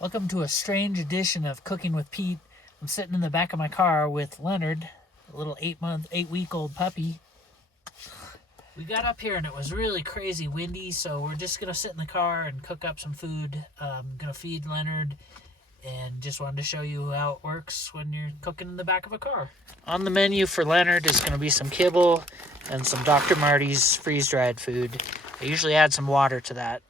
Welcome to a strange edition of Cooking with Pete. I'm sitting in the back of my car with Leonard, a little 8-week-old puppy. We got up here and it was really crazy windy, so we're just gonna sit in the car and cook up some food. I'm gonna feed Leonard and just wanted to show you how it works when you're cooking in the back of a car. On the menu for Leonard is gonna be some kibble and some Dr. Marty's freeze-dried food. I usually add some water to that.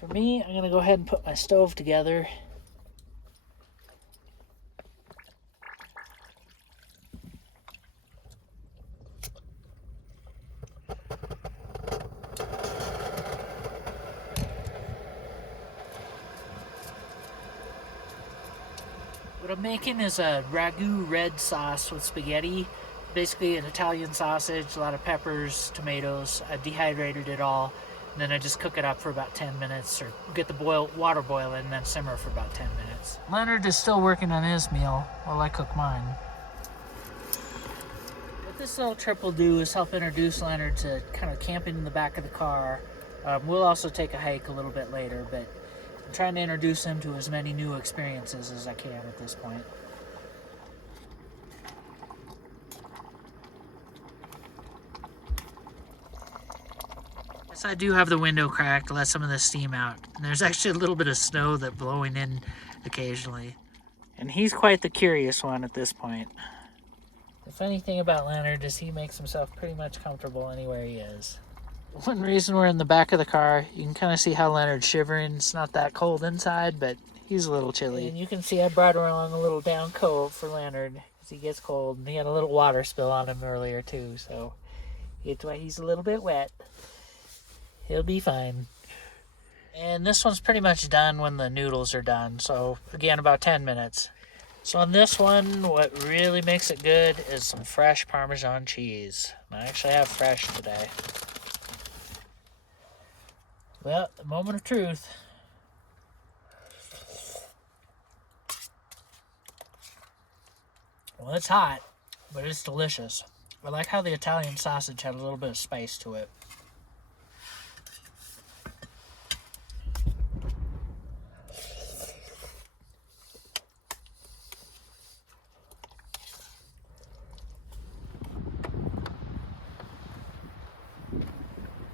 For me, I'm going to go ahead and put my stove together. What I'm making is a ragu red sauce with spaghetti. Basically an Italian sausage, a lot of peppers, tomatoes. I dehydrated it all. And then I just cook it up for about 10 minutes or get the water boiling and then simmer for about 10 minutes. Leonard is still working on his meal while I cook mine. What this little trip will do is help introduce Leonard to kind of camping in the back of the car. We'll also take a hike a little bit later, but I'm trying to introduce him to as many new experiences as I can at this point. I do have the window cracked to let some of the steam out. And there's actually a little bit of snow that's blowing in occasionally. And he's quite the curious one at this point. The funny thing about Leonard is he makes himself pretty much comfortable anywhere he is. One reason we're in the back of the car, you can kind of see how Leonard's shivering. It's not that cold inside, but he's a little chilly. And you can see I brought along a little down coat for Leonard because he gets cold. And he had a little water spill on him earlier too, so it's why he's a little bit wet. He'll be fine. And this one's pretty much done when the noodles are done. So again, about 10 minutes. So on this one, what really makes it good is some fresh Parmesan cheese. I actually have fresh today. Well, the moment of truth. Well, it's hot, but it's delicious. I like how the Italian sausage had a little bit of spice to it.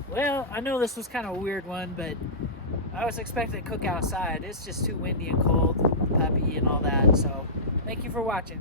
Well, I know this was kind of a weird one, but I was expecting to cook outside. It's just too windy and cold, puppy and all that. So, thank you for watching.